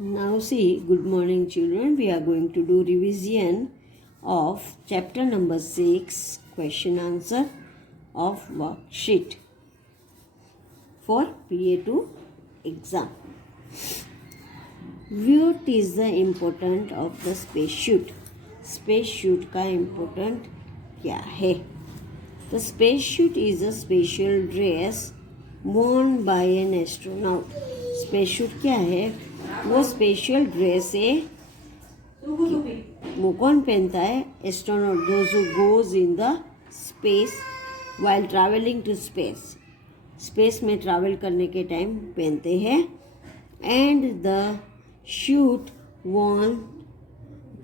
Now see, good morning children. We are going to do revision of chapter number 6, question answer of worksheet for PA2 exam. What is the importance of the spacesuit? Spacesuit का important क्या है? The spacesuit is a special dress worn by an astronaut. Spacesuit क्या है? वो special dress है. वो कौन पहनता है? Astronaut, those who goes in the space while travelling to space. Space में ट्रैवल करने के टाइम पहनते हैं. And the suit worn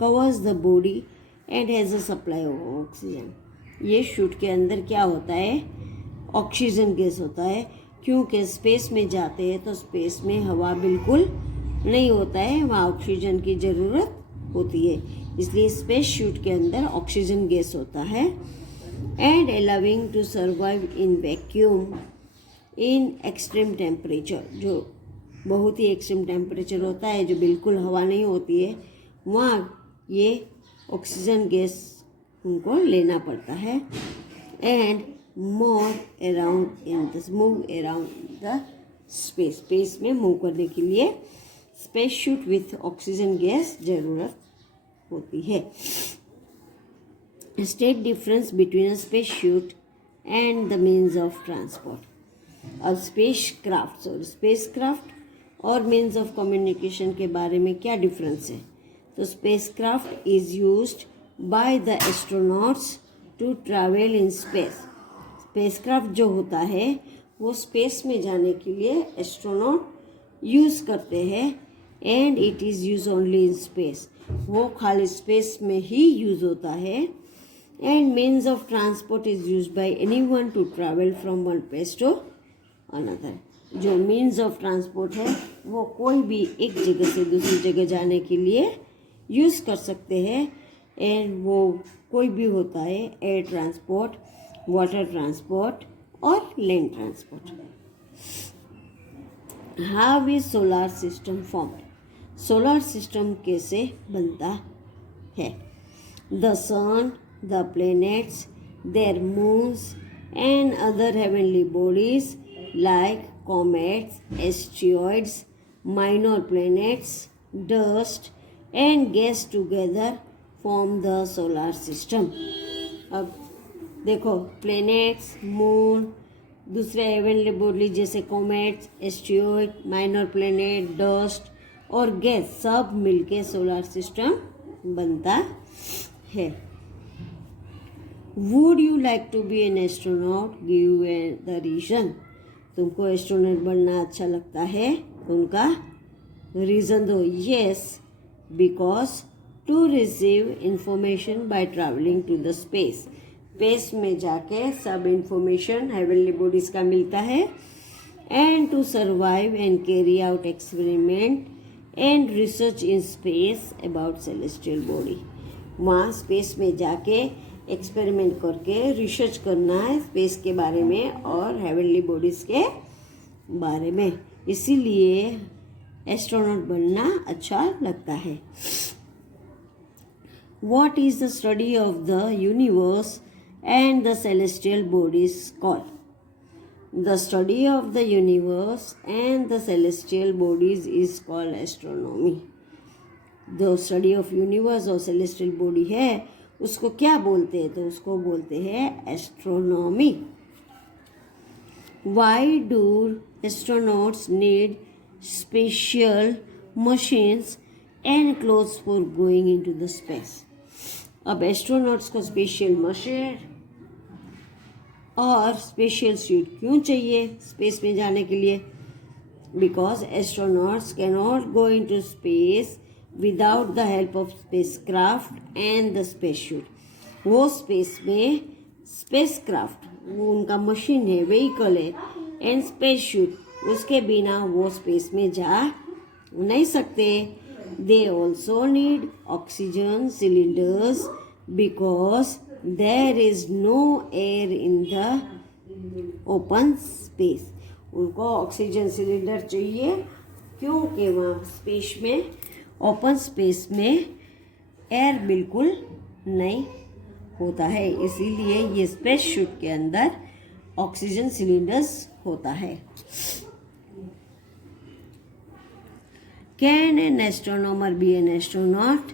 covers the body and has a supply of oxygen. ये शूट के अंदर क्या होता है? ऑक्सीजन गैस होता है, क्योंकि स्पेस में जाते हैं तो स्पेस में हवा बिल्कुल नहीं होता है, वहाँ ऑक्सीजन की ज़रूरत होती है, इसलिए स्पेस शूट के अंदर ऑक्सीजन गैस होता है. And allowing to survive in vacuum in extreme temperature. जो बहुत ही एक्सट्रीम टेम्परेचर होता है, जो बिल्कुल हवा नहीं होती है, वहाँ ये ऑक्सीजन गैस उनको लेना पड़ता है. And move around the space में मूव करने के लिए space suit with oxygen gas जरूरत होती है. State difference between a space suit and the means of transport. अब स्पेस क्राफ्ट और मीन्स ऑफ कम्युनिकेशन के बारे में क्या डिफरेंस है? तो spacecraft is used by the astronauts to travel in space. Spacecraft जो होता है वो स्पेस में जाने के लिए एस्ट्रोनॉट यूज़ करते हैं. And it is use only in space. वो खाली स्पेस में ही यूज़ होता है. And means of transport is use by anyone to travel from one place to another. जो मीन्स ऑफ ट्रांसपोर्ट है वो कोई भी एक जगह से दूसरी जगह जाने के लिए यूज़ कर सकते हैं. एंड वो कोई भी होता है, एयर ट्रांसपोर्ट, वाटर ट्रांसपोर्ट और land transport. How is solar system formed? Solar system कैसे बनता है? The sun, the planets, their moons and other heavenly bodies like comets, asteroids, minor planets, dust and gas together form the solar system. अब देखो, planets, moon, दूसरे heavenly body जैसे comets, asteroid, minor planet, dust और gas सब मिलके solar system बनता है. Would you like to B an astronaut? Give the reason. तुमको एस्ट्रोनॉट बनना अच्छा लगता है तो उनका रीज़न दो. Yes, because to receive information by travelling to the space. Space में जाके सब इंफॉर्मेशन हेवनली बॉडीज का मिलता है. And to survive and carry out experiment and research in space about celestial body. वहाँ स्पेस में जाके एक्सपेरिमेंट करके रिसर्च करना है स्पेस के बारे में और हेवनली बॉडीज के बारे में. इसीलिए एस्ट्रोनॉट बनना अच्छा लगता है. What is the study of the universe and the celestial bodies called? The study of the universe and the celestial bodies is called astronomy. जो स्टडी ऑफ यूनिवर्स और सेलेस्टियल बॉडी है उसको क्या बोलते हैं? तो उसको बोलते हैं astronomy. Why do astronauts need special machines and clothes for going into the space? अब एस्ट्रोनॉट्स को स्पेशल मशीन और स्पेशल सूट क्यों चाहिए स्पेस में जाने के लिए? Because astronauts can not go into space without the help of space craft and the space shoot. वो स्पेस में स्पेस क्राफ्ट वो उनका मशीन है, व्हीकल है, एंड स्पेस शूट उसके बिना वो स्पेस में जा नहीं सकते. They also need oxygen cylinders because there is no air in the open space. उनको ऑक्सीजन सिलेंडर चाहिए क्योंकि वहाँ स्पेस में, ओपन स्पेस में एयर बिल्कुल नहीं होता है, इसीलिए ये स्पेस शूट के अंदर ऑक्सीजन सिलेंडर्स होता है। Can an astronomer be an astronaut?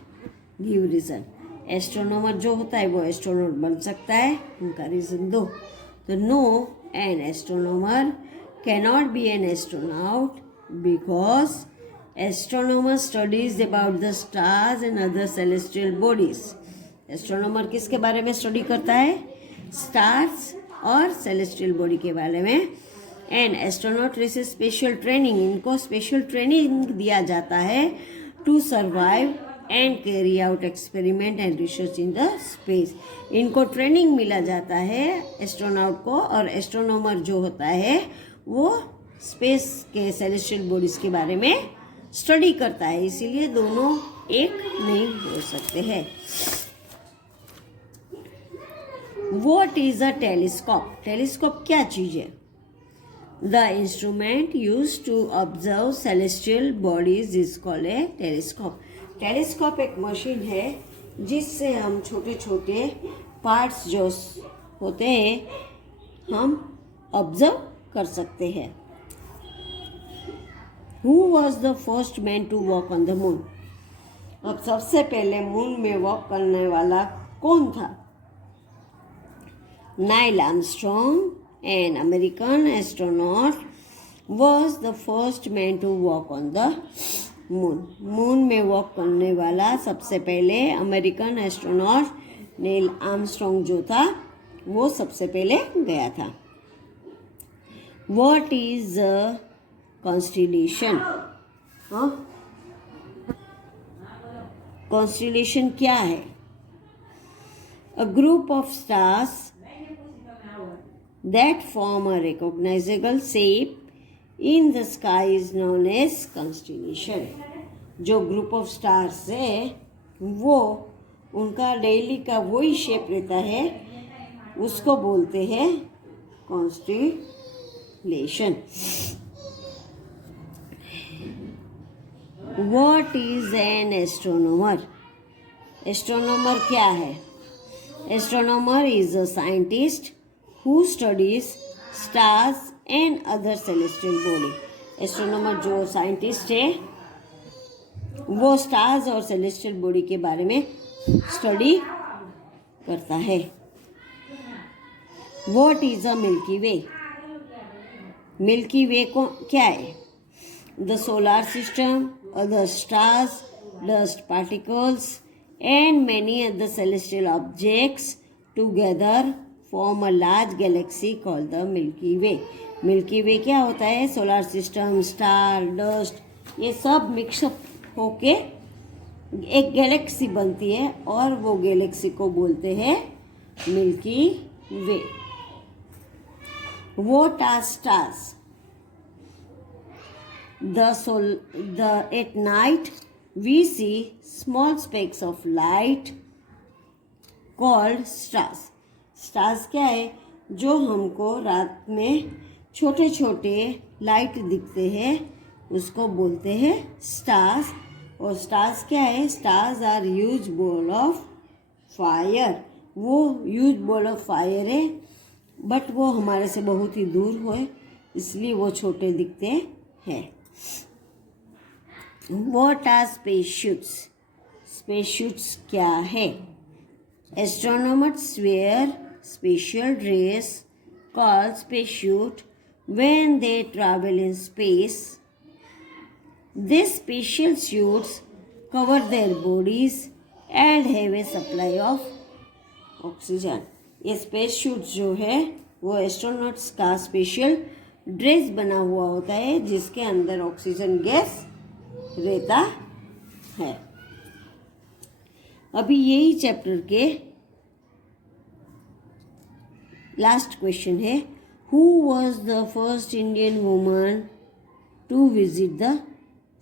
Give reason. Astronomer जो होता है वो एस्ट्रोनॉट बन सकता है, उनका रीजन दो। तो no, an astronomer cannot be an astronaut because astronomer studies about the stars and other celestial bodies. Astronomer किसके बारे में स्टडी करता है? स्टार्स और सेलेस्टियल बॉडी के बारे में। And astronaut receive special training, इनको स्पेशल ट्रेनिंग दिया जाता है to survive and carry out experiment and research in the space. इनको ट्रेनिंग मिला जाता है एस्ट्रोनॉट को, और एस्ट्रोनॉमर जो होता है वो स्पेस के सेलेस्टियल बॉडीज के बारे में स्टडी करता है, इसीलिए दोनों एक नहीं हो सकते हैं। What is a telescope? Telescope क्या चीज है? The instrument used to observe celestial bodies is called a telescope. Telescope एक मशीन है जिससे हम छोटे छोटे पार्ट्स जो होते हैं हम ऑब्जर्व कर सकते हैं। Who was the first man to walk on the moon? अब सबसे पहले मून में वॉक करने वाला कौन था? Neil Armstrong, an American astronaut, was the first man to walk on the moon. Moon में वॉक करने वाला सबसे पहले अमेरिकन एस्ट्रोनॉट नील आर्मस्ट्रॉन्ग जो था वो सबसे पहले गया था। What is a constellation? Constellation क्या है? A group of stars that form a recognizable shape in the sky is known as constellation. जो ग्रुप ऑफ स्टार्स है वो उनका डेली का वही शेप रहता है, उसको बोलते हैं constellation. What is an astronomer? Astronomer क्या है? Astronomer is a scientist who studies stars and other celestial body. Astronomer जो साइंटिस्ट है वो स्टार्स और सेलेस्टियल बॉडी के बारे में स्टडी करता है। What is a Milky Way? Milky Way को क्या है? The solar system, other stars, dust particles and many other celestial objects together form a large galaxy called the Milky Way. Milky Way क्या होता है? Solar system, star, dust, ये सब mix up होके एक गैलेक्सी बनती है और वो गैलेक्सी को बोलते हैं milky way. What are stars? At night we see small specks of light called stars. Stars क्या है? जो हमको रात में छोटे छोटे लाइट दिखते हैं उसको बोलते हैं स्टार्स। और स्टार्स क्या है? Stars are huge ball of fire. वो ह्यूज बॉल ऑफ फायर है बट वो हमारे से बहुत ही दूर है, इसलिए वो छोटे दिखते हैं। What are spaceships? स्पेसशूट्स क्या है? Astronomers wear special dress called spacesuit when they travel in space. These special suits cover their bodies and have a supply of oxygen. ये स्पेस शूट जो है वो एस्ट्रोनॉट्स का स्पेशल ड्रेस बना हुआ होता है जिसके अंदर ऑक्सीजन गैस रहता है। अभी यही चैप्टर के लास्ट क्वेश्चन है, who was the first Indian woman to visit the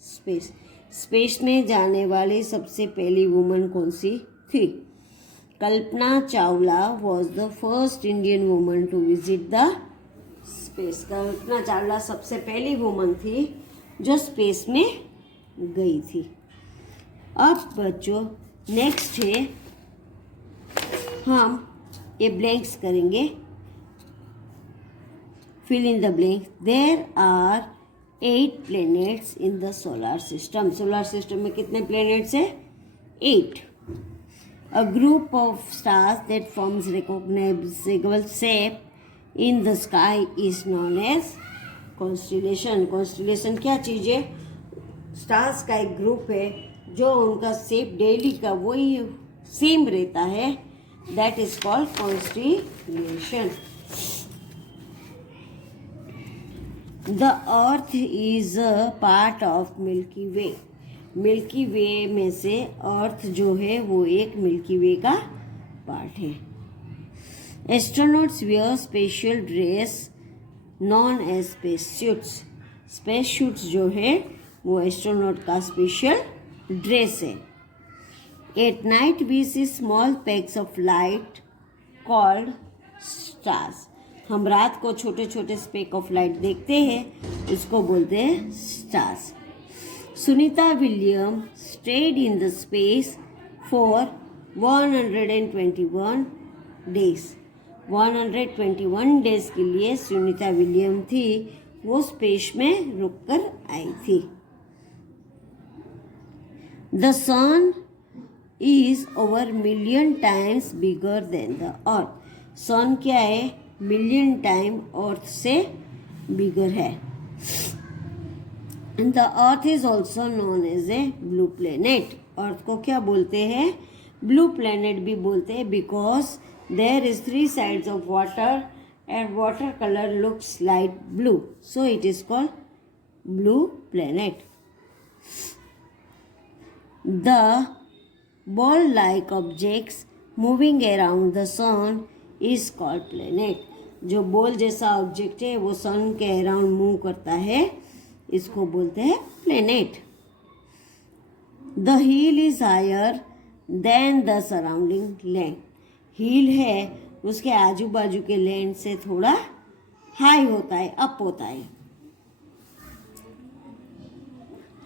space? Space में जाने वाली सबसे पहली वुमन कौन सी थी? Kalpana Chawla was the first Indian woman to visit the space. Kalpana Chawla सबसे पहली वुमन थी जो स्पेस में गई थी। अब बच्चों नेक्स्ट है, हम ये ब्लैंक्स करेंगे, fill in the blank. There are 8 planets in the solar system. Solar system में कितने प्लैनेट्स है? 8। A group of stars that forms recognizable shape in the sky is known as constellation. Constellation क्या चीज़ है? Stars का एक group है जो उनका शेप डेली का वही सेम रहता है, that is called constellation. The earth is a part of Milky Way. Milky Way में से अर्थ जो है वो एक मिल्की वे का पार्ट है। Astronauts wear special dress known as space suits. Space suits जो है वो एस्ट्रोनॉट का स्पेशल ड्रेस है। At night we see small specks of light called stars. हम रात को छोटे छोटे स्पेक ऑफ लाइट देखते हैं, उसको बोलते हैं stars. Sunita William stayed in the space for 121 days. 121 days के लिए सुनीता विलियम थी, वो स्पेस में रुककर आई थी। The sun is over million times bigger than the earth. Sun क्या है? मिलियन टाइम अर्थ से बिगर है। The earth is also known as a blue planet. अर्थ को क्या बोलते हैं? ब्लू प्लेनेट भी बोलते हैं, because there is 3 sides of water and water colour looks light blue, so it is called blue planet. The ball-like objects moving around the sun is called planet. जो ball जैसा object है वो सन के around move करता है, इसको बोलते हैं planet. The hill is higher than the surrounding land. Hill है उसके आजू बाजू के लैंड से थोड़ा हाई होता है, अप होता है।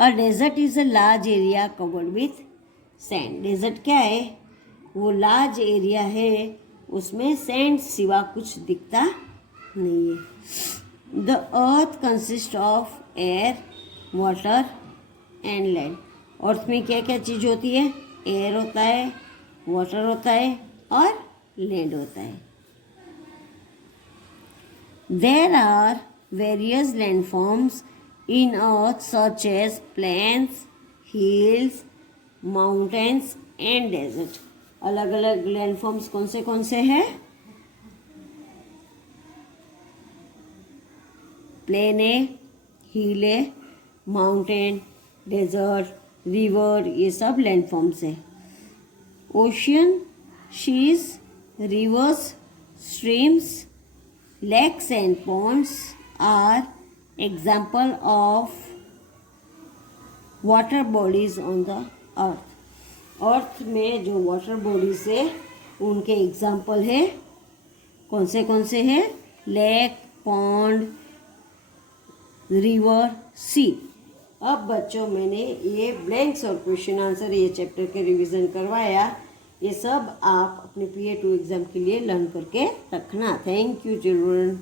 A desert is a large area covered with sand. Desert क्या है? वो लार्ज एरिया है, उसमें सैंड सिवा कुछ दिखता नहीं है। The earth consist of air, water and land. Earth में क्या क्या चीज़ होती है? एयर होता है, वाटर होता है और लैंड होता है। There are various landforms in earth such as plains, hills, mountains and desert. अलग अलग लैंडफॉर्म्स कौन से हैं? प्लेन है, हिल है, माउंटेन, डेजर्ट, रिवर, ये सब लैंडफॉर्म्स है। Ocean, seas, rivers, streams, lakes and ponds are example of water bodies on the earth। Earth में जो वाटर बॉडीज है उनके एग्जाम्पल है, कौन से हैं? लेक, पॉन्ड, रिवर, सी। अब बच्चों मैंने ये ब्लैंक्स और क्वेश्चन आंसर ये चैप्टर के रिवीजन करवाया, ये सब आप अपने PA2 एग्जाम के लिए लर्न करके रखना। Thank you children.